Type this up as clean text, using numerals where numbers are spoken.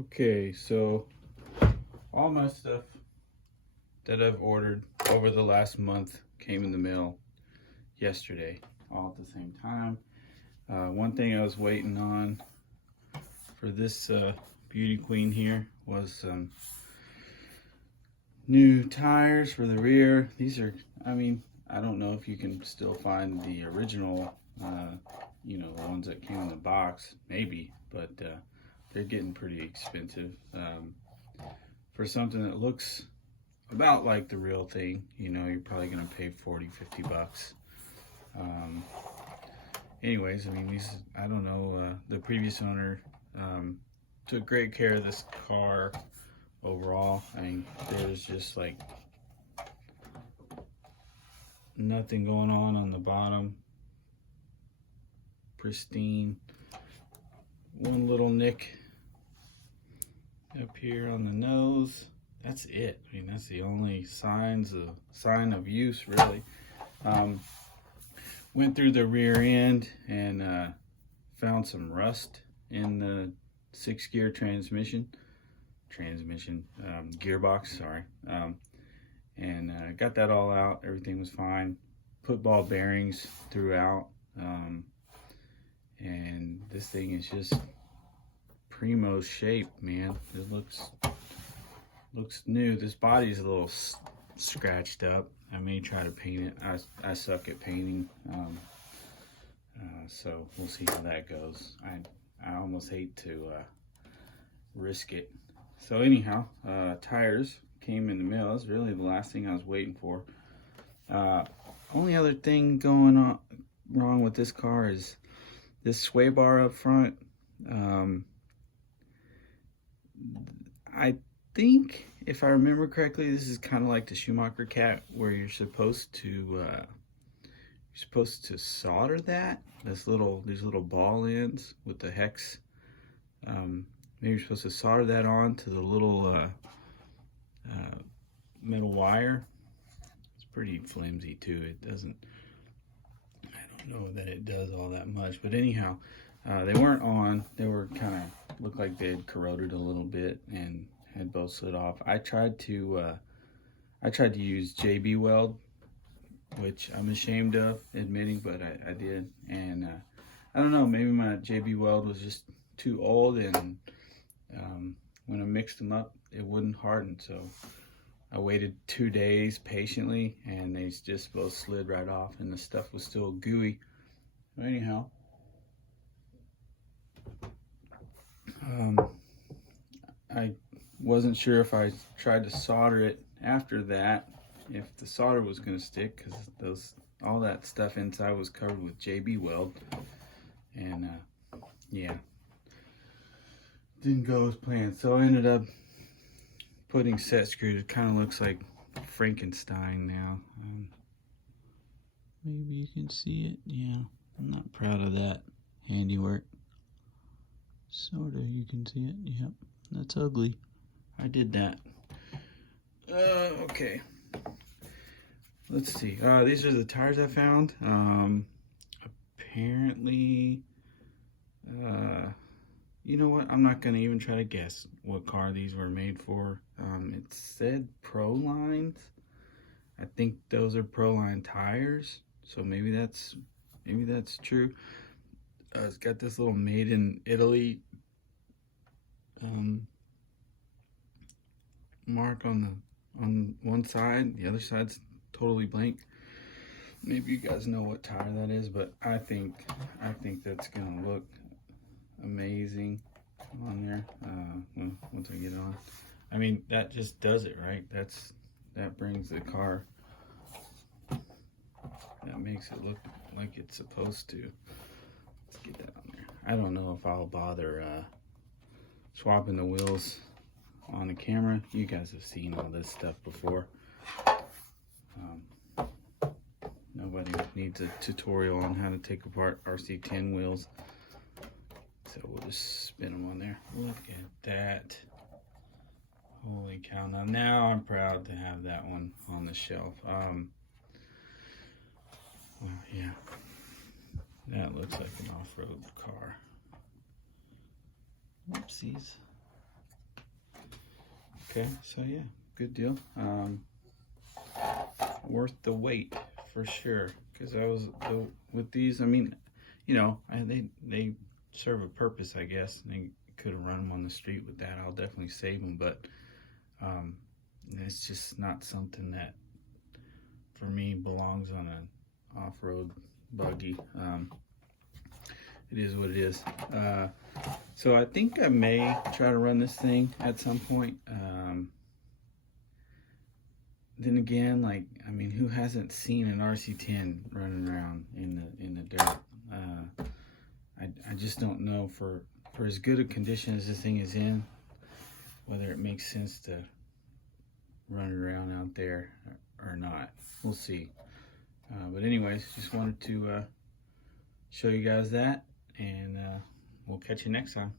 Okay, so all my stuff that I've ordered over the last month came in the mail yesterday, all at the same time. One thing I was waiting on for this beauty queen here was some new tires for the rear. These are, I don't know if you can still find the original, the ones that came in the box, maybe, but they're getting pretty expensive. For something that looks about like the real thing, you're probably gonna pay 40-50 bucks. Anyways, I don't know, the previous owner took great care of this car overall. There's just like nothing going on the bottom. Pristine. One little nick up here on the nose. That's it. That's the only sign of use, really. Went through the rear end and found some rust in the 6-gear gearbox, sorry. And got that all out. Everything was fine. Put ball bearings throughout. And this thing is just primo shape, man. It looks new. This body's a little scratched up. I may try to paint it. I suck at painting, so we'll see how that goes. I almost hate to risk it. So anyhow, tires came in the mail. That's really the last thing I was waiting for. Only other thing going on wrong with this car is this sway bar up front. I think, if I remember correctly, this is kind of like the Schumacher cat, where you're supposed to solder that. These little ball ends with the hex. Maybe you're supposed to solder that on to the little metal wire. It's pretty flimsy too. It doesn't. I don't know that it does all that much, but anyhow, they weren't on. They were kind of looked like they had corroded a little bit and had both slid off. I tried to use JB weld, which I'm ashamed of admitting, but I did. And I don't know, maybe my JB weld was just too old, and when I mixed them up, it wouldn't harden. So I waited 2 days patiently, and they just both slid right off, and the stuff was still gooey. But anyhow, I wasn't sure if I tried to solder it after that, if the solder was going to stick, because all that stuff inside was covered with JB weld, and yeah, didn't go as planned. So I ended up putting set screws. It kind of looks like Frankenstein now. Maybe you can see it. Yeah, I'm not proud of that handiwork. Sort of, you can see it. Yep, that's ugly. I did that. Okay. Let's see. These are the tires I found. Apparently, you know what? I'm not gonna even try to guess what car these were made for. It said Pro-Lines. I think those are Pro-Line tires. So maybe that's true. It's got this little made in Italy mark on one side. The other side's totally blank. Maybe you guys know what tire that is, but I think that's gonna look amazing on there once I get it on. That just does it, right? That brings the car, that makes it look like it's supposed to. Let's get that on there. I don't know if I'll bother swapping the wheels on the camera. You guys have seen all this stuff before. Nobody needs a tutorial on how to take apart RC10 wheels. So we'll just spin them on there. Look at that. Holy cow. Now I'm proud to have that one on the shelf. Well, yeah. That looks like an off-road car. Whoopsies. Okay, so yeah, good deal. Worth the wait for sure. Because with these, I mean, you know, they serve a purpose, I guess. They could have run them on the street with that. I'll definitely save them, but it's just not something that for me belongs on an off-road buggy. It is what it is. So I think I may try to run this thing at some point. Then again, like, I mean, who hasn't seen an RC10 running around in the dirt? I just don't know, for as good a condition as this thing is in, whether it makes sense to run it around out there or not. We'll see. But anyways, just wanted to show you guys that, and we'll catch you next time.